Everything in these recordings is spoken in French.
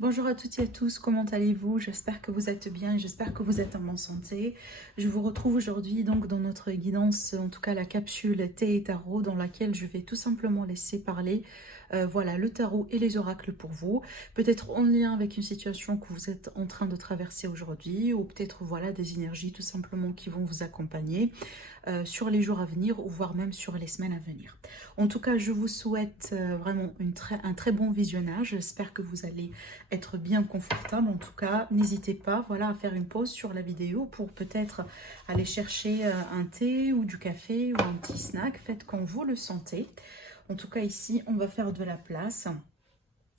Bonjour à toutes et à tous, comment allez-vous? J'espère que vous êtes bien et j'espère que vous êtes en bonne santé. Je vous retrouve aujourd'hui donc dans notre guidance, en tout cas la capsule thé et tarot, dans laquelle je vais tout simplement laisser parler voilà, le tarot et les oracles pour vous. Peut-être en lien avec une situation que vous êtes en train de traverser aujourd'hui, ou peut-être voilà des énergies tout simplement qui vont vous accompagner sur les jours à venir ou voire même sur les semaines à venir. En tout cas, je vous souhaite vraiment un très bon visionnage. J'espère que vous allez être bien confortable. En tout cas, n'hésitez pas voilà, à faire une pause sur la vidéo pour peut-être aller chercher un thé ou du café ou un petit snack. Faites quand vous le sentez. En tout cas, ici, on va faire de la place.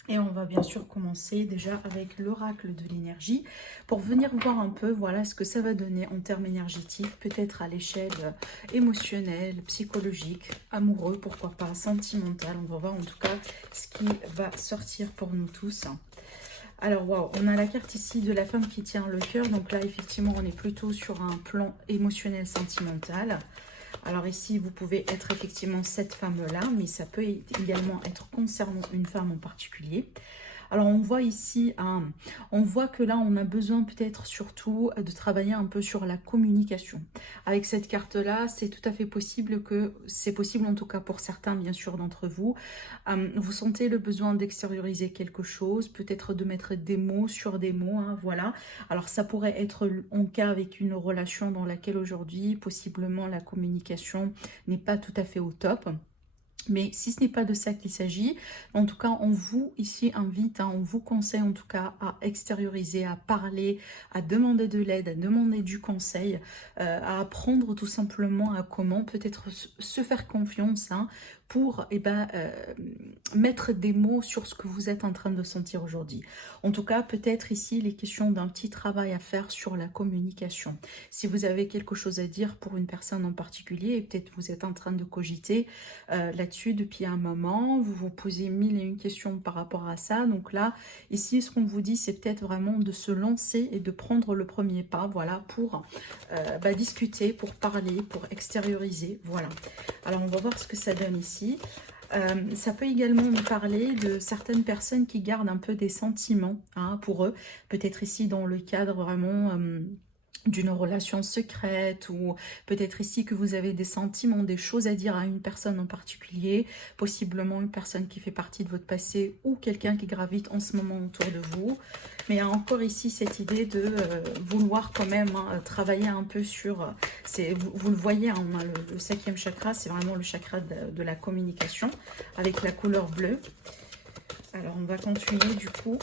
Et on va bien sûr commencer déjà avec l'oracle de l'énergie pour venir voir un peu voilà ce que ça va donner en termes énergétiques, peut-être à l'échelle émotionnelle, psychologique, amoureux, pourquoi pas, sentimental. On va voir en tout cas ce qui va sortir pour nous tous. Alors, waouh, on a la carte ici de la femme qui tient le cœur. Donc là, effectivement, on est plutôt sur un plan émotionnel, sentimental. Alors ici, vous pouvez être effectivement cette femme-là, mais ça peut également être concernant une femme en particulier. Alors on voit ici, on voit que là on a besoin peut-être surtout de travailler un peu sur la communication. Avec cette carte-là, c'est tout à fait possible que, c'est possible en tout cas pour certains bien sûr d'entre vous, vous sentez le besoin d'extérioriser quelque chose, peut-être de mettre des mots sur des mots, hein, voilà. Alors ça pourrait être en cas avec une relation dans laquelle aujourd'hui, possiblement la communication n'est pas tout à fait au top. Mais si ce n'est pas de ça qu'il s'agit, en tout cas, on vous ici invite, hein, on vous conseille en tout cas à extérioriser, à parler, à demander de l'aide, à demander du conseil, à apprendre tout simplement à comment peut-être se faire confiance, hein, pour mettre des mots sur ce que vous êtes en train de sentir aujourd'hui. En tout cas, peut-être ici, il est question d'un petit travail à faire sur la communication. Si vous avez quelque chose à dire pour une personne en particulier, et peut-être vous êtes en train de cogiter là-dessus depuis un moment, vous vous posez mille et une questions par rapport à ça. Donc là, ici, ce qu'on vous dit, c'est peut-être vraiment de se lancer et de prendre le premier pas, voilà, pour discuter, pour parler, pour extérioriser, voilà. Alors, on va voir ce que ça donne ici. Ça peut également nous parler de certaines personnes qui gardent un peu des sentiments, hein, pour eux, peut-être ici dans le cadre vraiment d'une relation secrète, ou peut-être ici que vous avez des sentiments, des choses à dire à une personne en particulier, possiblement une personne qui fait partie de votre passé ou quelqu'un qui gravite en ce moment autour de vous. Mais il y a encore ici cette idée de vouloir quand même, hein, travailler un peu sur... vous le voyez, hein, on a le cinquième chakra, c'est vraiment le chakra de la communication avec la couleur bleue. Alors on va continuer du coup.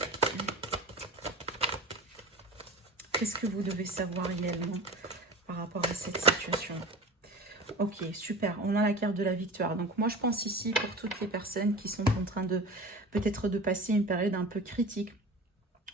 Qu'est-ce que vous devez savoir également par rapport à cette situation? Ok, super. On a la carte de la victoire. Donc moi, je pense ici pour toutes les personnes qui sont en train de peut-être de passer une période un peu critique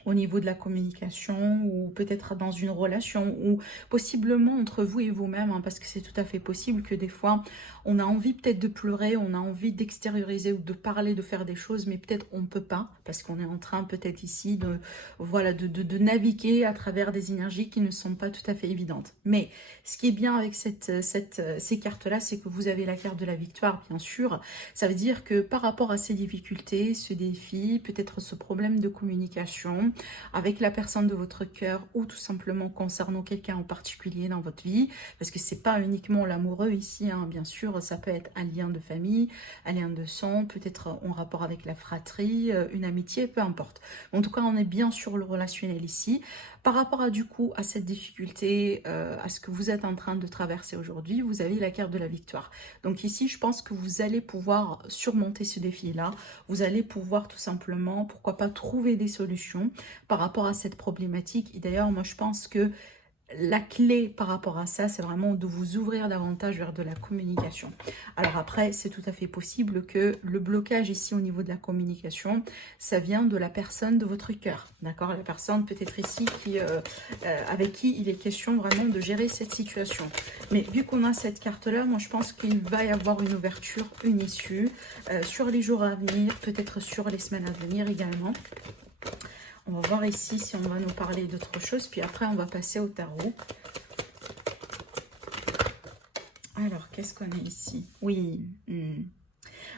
au niveau de la communication, ou peut-être dans une relation, ou possiblement entre vous et vous-même, hein, parce que c'est tout à fait possible que des fois on a envie peut-être de pleurer, on a envie d'extérioriser ou de parler, de faire des choses, mais peut-être on ne peut pas parce qu'on est en train peut-être ici de voilà de naviguer à travers des énergies qui ne sont pas tout à fait évidentes. Mais ce qui est bien avec ces cartes-là, c'est que vous avez la carte de la victoire, bien sûr. Ça veut dire que par rapport à ces difficultés, ce défi, peut-être ce problème de communication avec la personne de votre cœur, ou tout simplement concernant quelqu'un en particulier dans votre vie, parce que c'est pas uniquement l'amoureux ici, hein, bien sûr, ça peut être un lien de famille, un lien de sang, peut-être en rapport avec la fratrie, une amitié, peu importe. En tout cas, on est bien sur le relationnel ici. Par rapport à du coup à cette difficulté, à ce que vous êtes en train de traverser aujourd'hui, vous avez la carte de la victoire. Donc ici, je pense que vous allez pouvoir surmonter ce défi-là. Vous allez pouvoir tout simplement, pourquoi pas, trouver des solutions par rapport à cette problématique. Et d'ailleurs, moi, je pense que la clé par rapport à ça, c'est vraiment de vous ouvrir davantage vers de la communication. Alors après, c'est tout à fait possible que le blocage ici au niveau de la communication, ça vient de la personne de votre cœur, d'accord? La personne peut-être ici qui, avec qui il est question vraiment de gérer cette situation. Mais vu qu'on a cette carte-là, moi je pense qu'il va y avoir une ouverture, une issue sur les jours à venir, peut-être sur les semaines à venir également. On va voir ici si on va nous parler d'autre chose, puis après on va passer au tarot. Alors, qu'est-ce qu'on a ici? Oui.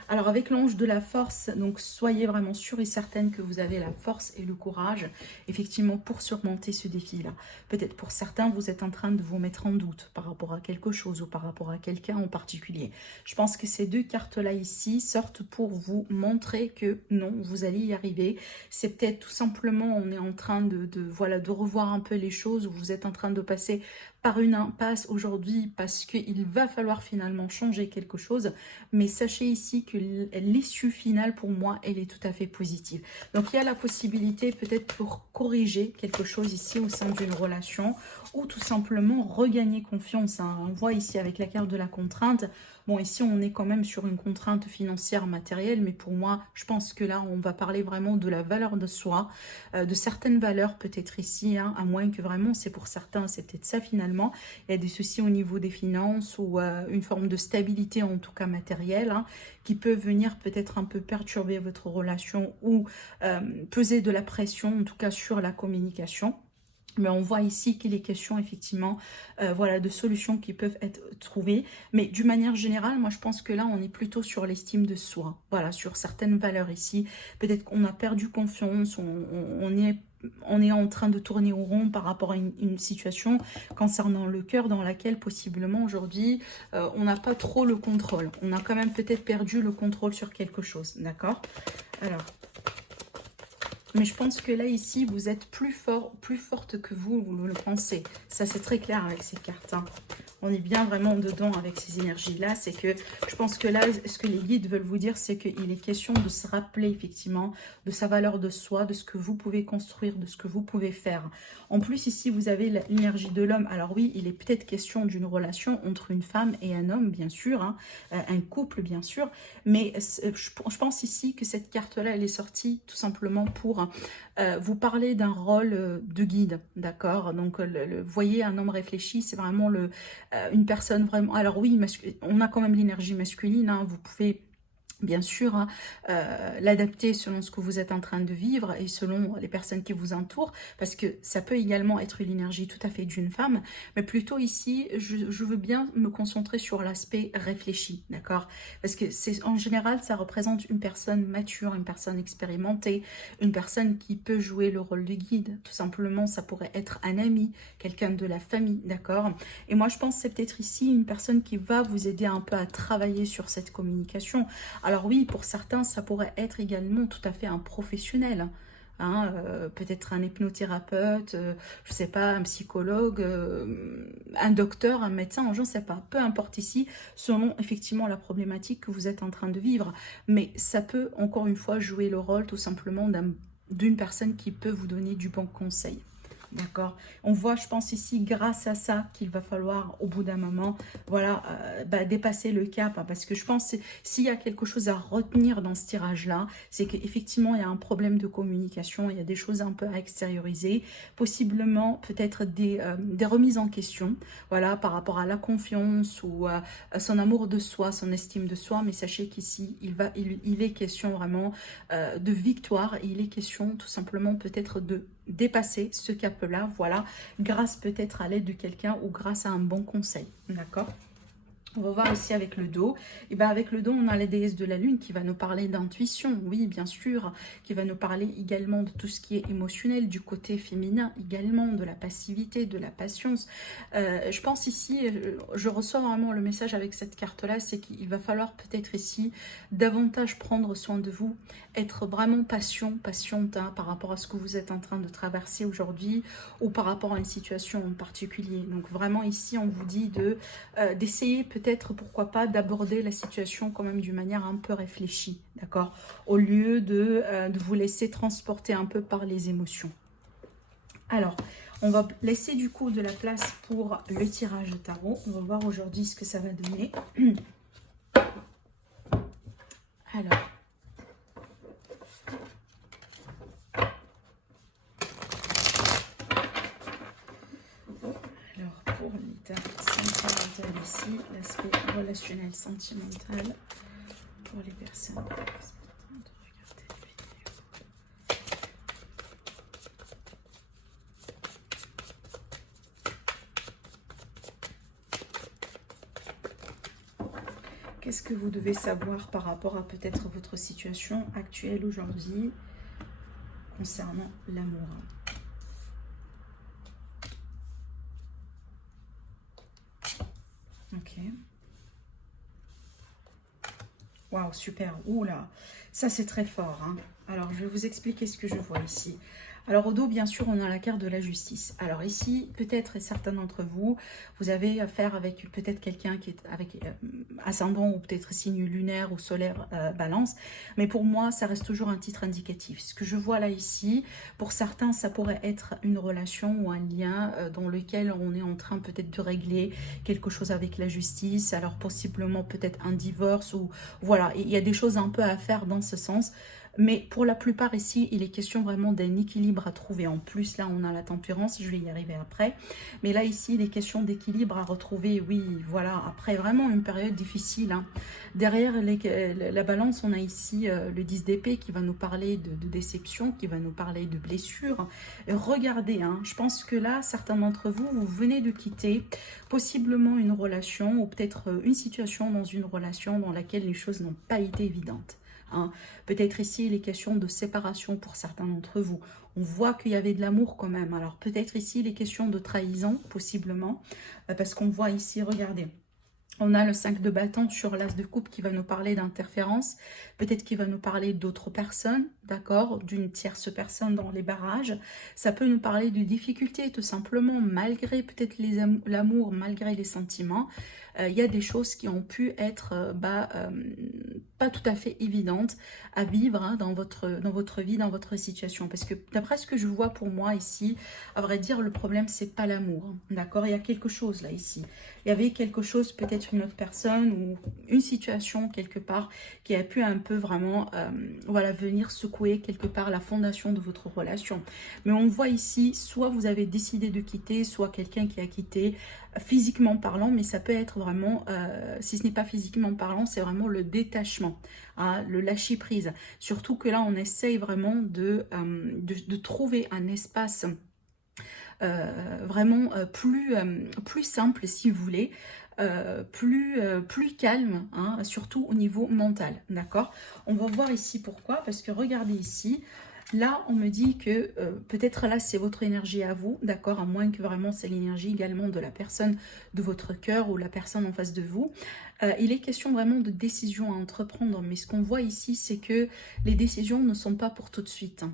Alors avec l'ange de la force, donc soyez vraiment sûre et certaine que vous avez la force et le courage, effectivement, pour surmonter ce défi-là. Peut-être pour certains, vous êtes en train de vous mettre en doute par rapport à quelque chose ou par rapport à quelqu'un en particulier. Je pense que ces deux cartes-là ici sortent pour vous montrer que non, vous allez y arriver. C'est peut-être tout simplement, on est en train voilà, de revoir un peu les choses, où vous êtes en train de passer par une impasse aujourd'hui parce qu'il va falloir finalement changer quelque chose. Mais sachez ici que l'issue finale, pour moi, elle est tout à fait positive. Donc, il y a la possibilité peut-être pour corriger quelque chose ici au sein d'une relation ou tout simplement regagner confiance, hein. On voit ici avec la carte de la contrainte. Bon, ici, on est quand même sur une contrainte financière matérielle, mais pour moi, je pense que là, on va parler vraiment de la valeur de soi, de certaines valeurs peut-être ici, hein, à moins que vraiment, c'est pour certains, c'est peut-être ça finalement. Il y a des soucis au niveau des finances ou une forme de stabilité, en tout cas matérielle, hein, qui peut venir peut-être un peu perturber votre relation ou peser de la pression, en tout cas sur la communication. Mais on voit ici qu'il est question effectivement voilà, de solutions qui peuvent être trouvées. Mais d'une manière générale, moi je pense que là on est plutôt sur l'estime de soi. Voilà, sur certaines valeurs ici. Peut-être qu'on a perdu confiance, on est en train de tourner au rond par rapport à une situation concernant le cœur dans laquelle possiblement aujourd'hui on n'a pas trop le contrôle. On a quand même peut-être perdu le contrôle sur quelque chose. D'accord? Alors... Mais je pense que là, ici, vous êtes plus forte que vous le pensez. Ça, c'est très clair avec ces cartes, hein. On est bien vraiment dedans avec ces énergies-là. C'est que je pense que là, ce que les guides veulent vous dire, c'est qu'il est question de se rappeler effectivement de sa valeur de soi, de ce que vous pouvez construire, de ce que vous pouvez faire. En plus, ici, vous avez l'énergie de l'homme. Alors oui, il est peut-être question d'une relation entre une femme et un homme, bien sûr, hein, un couple, bien sûr. Mais je pense ici que cette carte-là, elle est sortie tout simplement pour vous parler d'un rôle de guide, d'accord? Donc, voyez, un homme réfléchi, c'est vraiment une personne vraiment... Alors oui, on a quand même l'énergie masculine, hein, vous pouvez... Bien sûr, hein, l'adapter selon ce que vous êtes en train de vivre et selon les personnes qui vous entourent, parce que ça peut également être l'énergie tout à fait d'une femme, mais plutôt ici, je veux bien me concentrer sur l'aspect réfléchi, d'accord? Parce que c'est en général, ça représente une personne mature, une personne expérimentée, une personne qui peut jouer le rôle de guide. Tout simplement, ça pourrait être un ami, quelqu'un de la famille, d'accord? Et moi, je pense que c'est peut-être ici une personne qui va vous aider un peu à travailler sur cette communication. Alors oui, pour certains, ça pourrait être également tout à fait un professionnel, hein, peut-être un hypnothérapeute, je ne sais pas, un psychologue, un docteur, un médecin, je ne sais pas. Peu importe ici, selon effectivement la problématique que vous êtes en train de vivre. Mais ça peut, encore une fois, jouer le rôle tout simplement d'une personne qui peut vous donner du bon conseil. D'accord? On voit, je pense ici, grâce à ça, qu'il va falloir, au bout d'un moment, voilà, dépasser le cap. Hein, parce que je pense, s'il y a quelque chose à retenir dans ce tirage-là, c'est qu'effectivement, il y a un problème de communication, il y a des choses un peu à extérioriser, possiblement peut-être des remises en question, voilà, par rapport à la confiance ou à son amour de soi, son estime de soi. Mais sachez qu'ici, il est question vraiment de victoire, et il est question tout simplement peut-être de dépasser ce cap-là, voilà, grâce peut-être à l'aide de quelqu'un ou grâce à un bon conseil, d'accord? On va voir ici avec le dos. Et bien avec le dos, on a la déesse de la lune qui va nous parler d'intuition, oui, bien sûr, qui va nous parler également de tout ce qui est émotionnel, du côté féminin également, de la passivité, de la patience. Je pense ici, je reçois vraiment le message avec cette carte-là, c'est qu'il va falloir peut-être ici davantage prendre soin de vous, être vraiment patiente, hein, par rapport à ce que vous êtes en train de traverser aujourd'hui ou par rapport à une situation en particulier. Donc vraiment ici, on vous dit d'essayer peut-être, pourquoi pas, d'aborder la situation quand même d'une manière un peu réfléchie, d'accord? Au lieu de vous laisser transporter un peu par les émotions. Alors, on va laisser du coup de la place pour le tirage de tarot. On va voir aujourd'hui ce que ça va donner. Alors, pour l'état sentimental ici, l'aspect relationnel sentimental pour les personnes. qu'est-ce que vous devez savoir par rapport à peut-être votre situation actuelle aujourd'hui concernant l'amour? Ok. Waouh, super. Ouh là, ça c'est très fort, hein. Alors, je vais vous expliquer ce que je vois ici. Alors, au dos, bien sûr, on a la carte de la justice. Alors ici, peut-être, et certains d'entre vous, vous avez affaire avec peut-être quelqu'un qui est avec ascendant ou peut-être signe lunaire ou solaire balance. Mais pour moi, ça reste toujours un titre indicatif. Ce que je vois là ici, pour certains, ça pourrait être une relation ou un lien dans lequel on est en train peut-être de régler quelque chose avec la justice. Alors, possiblement peut-être un divorce ou voilà, il y a des choses un peu à faire dans ce sens. Mais pour la plupart ici, il est question vraiment d'un équilibre à trouver. En plus, là, on a la tempérance, je vais y arriver après. Mais là, ici, il est question d'équilibre à retrouver. Oui, voilà, après vraiment une période difficile, hein. Derrière la balance, on a ici le 10 d'épée qui va nous parler de déception, qui va nous parler de blessure. Regardez, hein, je pense que là, certains d'entre vous, vous venez de quitter possiblement une relation ou peut-être une situation dans une relation dans laquelle les choses n'ont pas été évidentes, hein. Peut-être ici, il est question de séparation pour certains d'entre vous. On voit qu'il y avait de l'amour quand même. Alors peut-être ici, il est question de trahison, possiblement, parce qu'on voit ici, regardez, on a le 5 de bâton sur l'as de coupe qui va nous parler d'interférence. Peut-être qu'il va nous parler d'autres personnes, d'accord, d'une tierce personne dans les barrages. Ça peut nous parler de difficultés, tout simplement, malgré peut-être l'amour, malgré les sentiments. Il y a des choses qui ont pu être pas tout à fait évidentes à vivre, hein, dans votre vie, dans votre situation. Parce que d'après ce que je vois pour moi ici, à vrai dire, le problème, c'est pas l'amour, hein, d'accord. Il y a quelque chose là, ici. Il y avait quelque chose, peut-être une autre personne ou une situation quelque part qui a pu un peu vraiment voilà, venir secouer quelque part la fondation de votre relation. Mais on voit ici, soit vous avez décidé de quitter, soit quelqu'un qui a quitté, physiquement parlant, mais ça peut être vraiment, si ce n'est pas physiquement parlant, c'est vraiment le détachement, hein, le lâcher prise. Surtout que là, on essaye vraiment de trouver un espace vraiment plus simple, si vous voulez, plus calme, hein, surtout au niveau mental, d'accord. On va voir ici pourquoi, parce que regardez ici, là on me dit que peut-être là c'est votre énergie à vous, d'accord, à moins que vraiment c'est l'énergie également de la personne de votre cœur ou la personne en face de vous. Il est question vraiment de décisions à entreprendre, mais ce qu'on voit ici c'est que les décisions ne sont pas pour tout de suite, hein.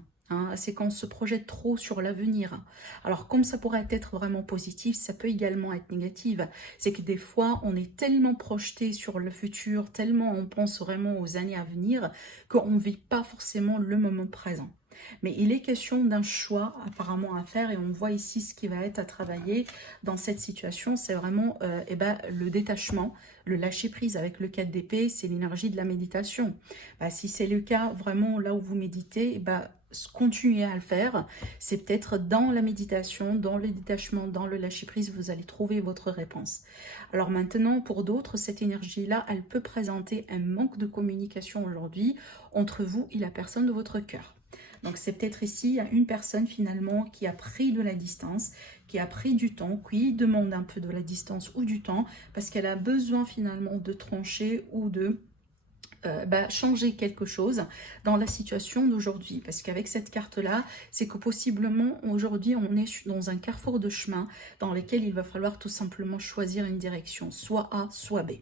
C'est quand on se projette trop sur l'avenir. Alors comme ça pourrait être vraiment positif, ça peut également être négatif. C'est que des fois on est tellement projeté sur le futur, tellement on pense vraiment aux années à venir, qu'on ne vit pas forcément le moment présent. Mais il est question d'un choix apparemment à faire, et on voit ici ce qui va être à travailler dans cette situation, c'est vraiment le détachement, le lâcher prise. Avec le 4 d'épée, c'est l'énergie de la méditation. Si c'est le cas vraiment là où vous méditez, continuez à le faire. C'est peut-être dans la méditation, dans le détachement, dans le lâcher prise, vous allez trouver votre réponse. Alors maintenant, pour d'autres, cette énergie-là, elle peut présenter un manque de communication aujourd'hui entre vous et la personne de votre cœur. Donc c'est peut-être ici, il y a une personne finalement qui a pris de la distance, qui a pris du temps, qui demande un peu de la distance ou du temps, parce qu'elle a besoin finalement de trancher ou de changer quelque chose dans la situation d'aujourd'hui. Parce qu'avec cette carte-là, c'est que possiblement aujourd'hui, on est dans un carrefour de chemin dans lequel il va falloir tout simplement choisir une direction, soit A, soit B.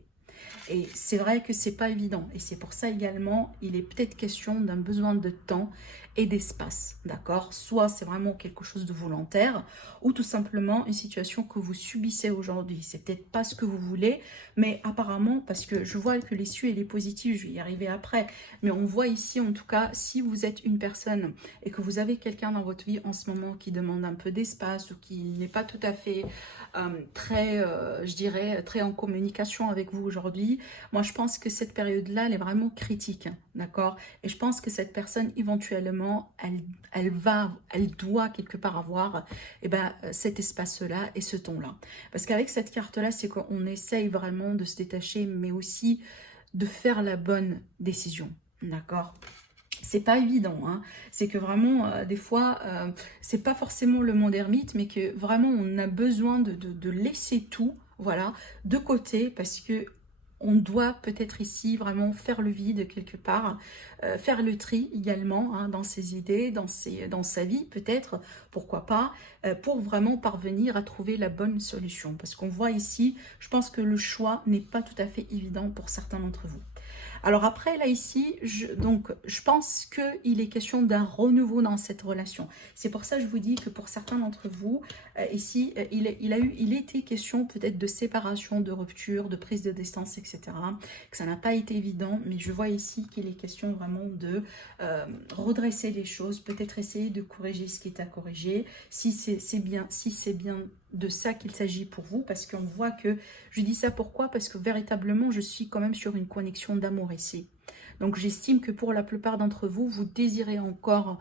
Et c'est vrai que c'est pas évident. Et c'est pour ça également, il est peut-être question d'un besoin de temps et d'espace, d'accord? Soit c'est vraiment quelque chose de volontaire, ou tout simplement une situation que vous subissez aujourd'hui. C'est peut-être pas ce que vous voulez, mais apparemment, parce que je vois que l'issue elle est positive, je vais y arriver après, mais on voit ici en tout cas, si vous êtes une personne et que vous avez quelqu'un dans votre vie en ce moment qui demande un peu d'espace ou qui n'est pas tout à fait je dirais, très en communication avec vous aujourd'hui, moi je pense que cette période-là, elle est vraiment critique, hein, d'accord? Et je pense que cette personne, éventuellement, elle doit quelque part avoir cet espace-là et ce ton-là. Parce qu'avec cette carte-là, c'est qu'on essaye vraiment de se détacher, mais aussi de faire la bonne décision, d'accord? C'est pas évident, hein. C'est que vraiment, des fois, c'est pas forcément le monde ermite, mais que vraiment on a besoin de laisser tout, voilà, de côté, parce que on doit peut-être ici vraiment faire le vide quelque part, faire le tri également hein, dans ses idées, dans sa vie peut-être, pourquoi pas, pour vraiment parvenir à trouver la bonne solution. Parce qu'on voit ici, je pense que le choix n'est pas tout à fait évident pour certains d'entre vous. Alors après, là, ici, je pense qu'il est question d'un renouveau dans cette relation. C'est pour ça que je vous dis que pour certains d'entre vous, ici, il était question peut-être de séparation, de rupture, de prise de distance, etc. Que ça n'a pas été évident, mais je vois ici qu'il est question vraiment de redresser les choses, peut-être essayer de corriger ce qui est à corriger, si c'est bien de ça qu'il s'agit pour vous, parce qu'on voit que, je dis ça pourquoi? Parce que véritablement, je suis quand même sur une connexion d'amour ici. Donc j'estime que pour la plupart d'entre vous, vous désirez encore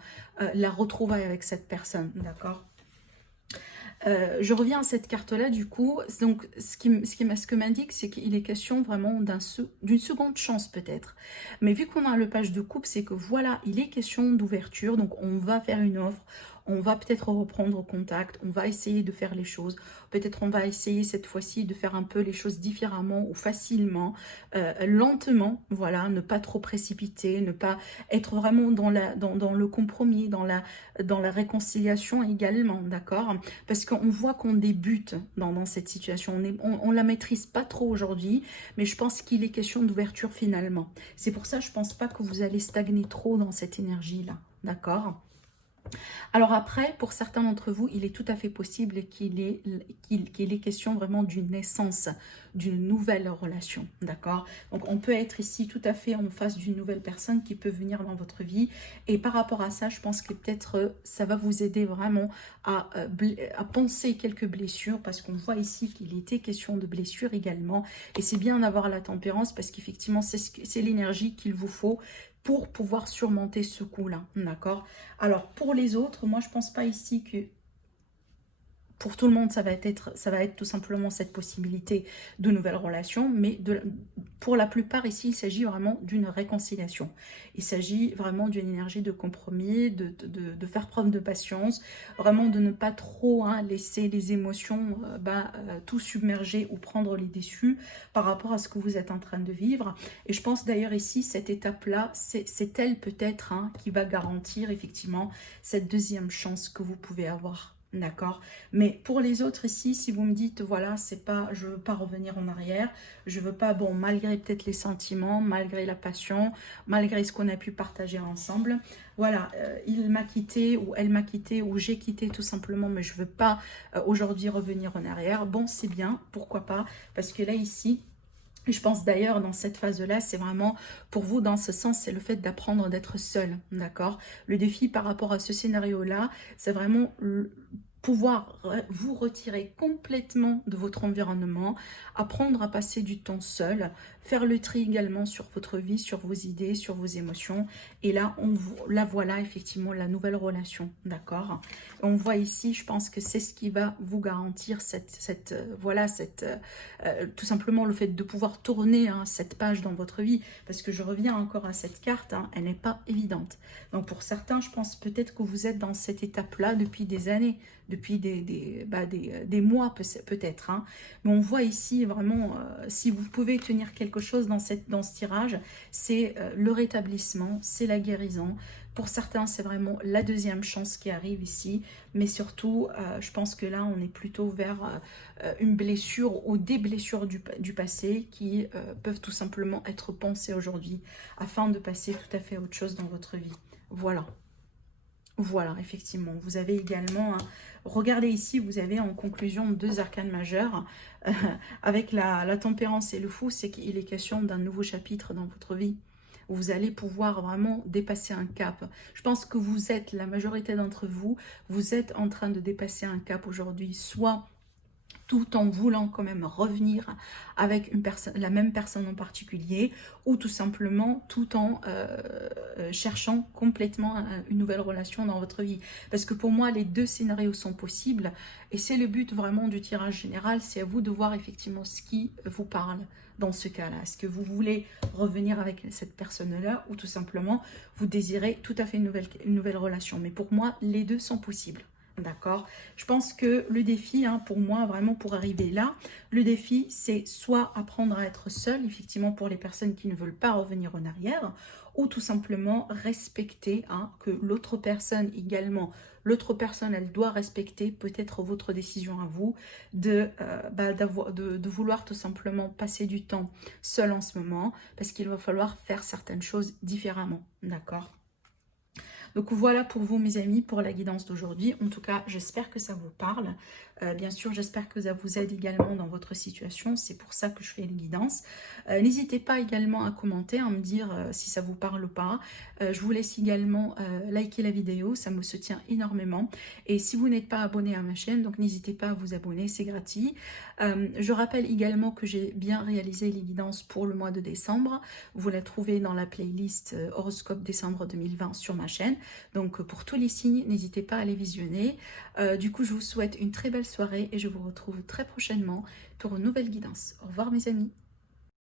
la retrouvaille avec cette personne, d'accord? Je reviens à cette carte-là, du coup, donc ce que m'indique, c'est qu'il est question vraiment d'une seconde chance peut-être. Mais vu qu'on a le page de coupe, c'est que voilà, il est question d'ouverture, donc on va faire une offre, on va peut-être reprendre contact, on va essayer de faire les choses, peut-être on va essayer cette fois-ci de faire un peu les choses différemment ou facilement, lentement, voilà, ne pas trop précipiter, ne pas être vraiment dans le compromis, dans la réconciliation également, d'accord? Parce qu'on voit qu'on débute dans cette situation, on la maîtrise pas trop aujourd'hui, mais je pense qu'il est question d'ouverture finalement. C'est pour ça, je pense pas que vous allez stagner trop dans cette énergie-là, d'accord? Alors après, pour certains d'entre vous, il est tout à fait possible qu'il est question vraiment d'une naissance, d'une nouvelle relation, d'accord? Donc on peut être ici tout à fait en face d'une nouvelle personne qui peut venir dans votre vie. Et par rapport à ça, je pense que peut-être ça va vous aider vraiment à penser quelques blessures, parce qu'on voit ici qu'il était question de blessures également. Et c'est bien d'avoir la tempérance, parce qu'effectivement, c'est l'énergie qu'il vous faut pour pouvoir surmonter ce coup-là, d'accord? Alors, pour les autres, moi, je pense pas ici que pour tout le monde, ça va être tout simplement cette possibilité de nouvelles relations, mais pour la plupart ici, il s'agit vraiment d'une réconciliation. Il s'agit vraiment d'une énergie de compromis, de faire preuve de patience, vraiment de ne pas trop laisser les émotions tout submerger ou prendre les déçus par rapport à ce que vous êtes en train de vivre. Et je pense d'ailleurs ici, cette étape-là, c'est elle peut-être qui va garantir effectivement cette deuxième chance que vous pouvez avoir. D'accord, mais pour les autres ici, si vous me dites voilà, c'est pas, je veux pas revenir en arrière, je veux pas, bon, malgré peut-être les sentiments, malgré la passion, malgré ce qu'on a pu partager ensemble, voilà, il m'a quitté ou elle m'a quitté ou j'ai quitté tout simplement, mais je veux pas aujourd'hui revenir en arrière. Bon, c'est bien, pourquoi pas, parce que là ici, je pense d'ailleurs dans cette phase-là, c'est vraiment pour vous dans ce sens, c'est le fait d'apprendre d'être seul, d'accord? Le défi par rapport à ce scénario-là, c'est vraiment pouvoir vous retirer complètement de votre environnement, apprendre à passer du temps seul, faire le tri également sur votre vie, sur vos idées, sur vos émotions. Et là, la voilà effectivement la nouvelle relation, d'accord? On voit ici, je pense que c'est ce qui va vous garantir tout simplement le fait de pouvoir tourner cette page dans votre vie, parce que je reviens encore à cette carte, elle n'est pas évidente. Donc pour certains, je pense peut-être que vous êtes dans cette étape-là depuis des années, depuis des mois peut-être. Mais on voit ici vraiment, si vous pouvez tenir quelque chose dans ce tirage, c'est le rétablissement, c'est la guérison. Pour certains, c'est vraiment la deuxième chance qui arrive ici. Mais surtout, je pense que là, on est plutôt vers une blessure ou des blessures du passé qui peuvent tout simplement être pensées aujourd'hui afin de passer tout à fait à autre chose dans votre vie. Voilà. Voilà, effectivement. Vous avez également, regardez ici, vous avez en conclusion deux arcanes majeures. Avec la tempérance et le fou, c'est qu'il est question d'un nouveau chapitre dans votre vie. Vous allez pouvoir vraiment dépasser un cap. Je pense que vous êtes, la majorité d'entre vous, vous êtes en train de dépasser un cap aujourd'hui, soit tout en voulant quand même revenir avec la même personne en particulier, ou tout simplement tout en cherchant complètement une nouvelle relation dans votre vie. Parce que pour moi, les deux scénarios sont possibles, et c'est le but vraiment du tirage général, c'est à vous de voir effectivement ce qui vous parle dans ce cas-là. Est-ce que vous voulez revenir avec cette personne-là, ou tout simplement vous désirez tout à fait une nouvelle relation? Mais pour moi, les deux sont possibles. D'accord? Je pense que le défi, hein, pour moi, vraiment pour arriver là, le défi, c'est soit apprendre à être seul, effectivement, pour les personnes qui ne veulent pas revenir en arrière, ou tout simplement respecter, hein, que l'autre personne également, l'autre personne, elle doit respecter peut-être votre décision à vous de vouloir tout simplement passer du temps seul en ce moment, parce qu'il va falloir faire certaines choses différemment. D'accord? Donc voilà pour vous mes amis, pour la guidance d'aujourd'hui. En tout cas, j'espère que ça vous parle. Bien sûr, j'espère que ça vous aide également dans votre situation. C'est pour ça que je fais les guidances. N'hésitez pas également à commenter, à me dire si ça vous parle ou pas. Je vous laisse également liker la vidéo, ça me soutient énormément. Et si vous n'êtes pas abonné à ma chaîne, donc n'hésitez pas à vous abonner, c'est gratuit. Je rappelle également que j'ai bien réalisé les guidances pour le mois de décembre. Vous la trouvez dans la playlist horoscope décembre 2020 sur ma chaîne. Donc pour tous les signes, n'hésitez pas à les visionner. Du coup, je vous souhaite une très belle soirée et je vous retrouve très prochainement pour une nouvelle guidance. Au revoir mes amis.